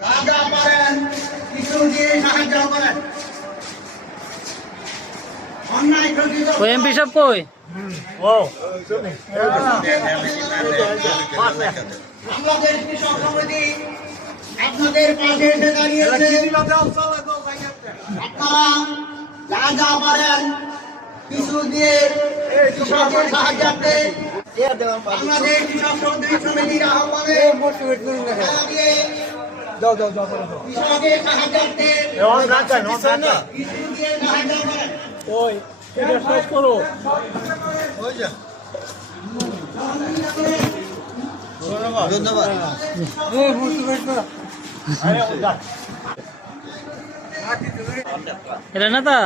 রাজা পারেন কিছু দিয়ে সাহায্য করেন। অন্যায় ঘটিত ওই এমপি সাহেব কই? বাংলাদেশ কৃষক সমিতি আপনাদের পাশে এসে দাঁড়িয়েছে। আপনারা যা যা পারেন কিছু দিয়ে কৃষকের সাহায্যার্থে বাংলাদেশ কৃষক সমিতির আহ্বানে দিয়ে কৃষকের সাহায্যার্থে কিছু দিয়ে সাহায্য করেন। ধন্যবাদ। এটা না তা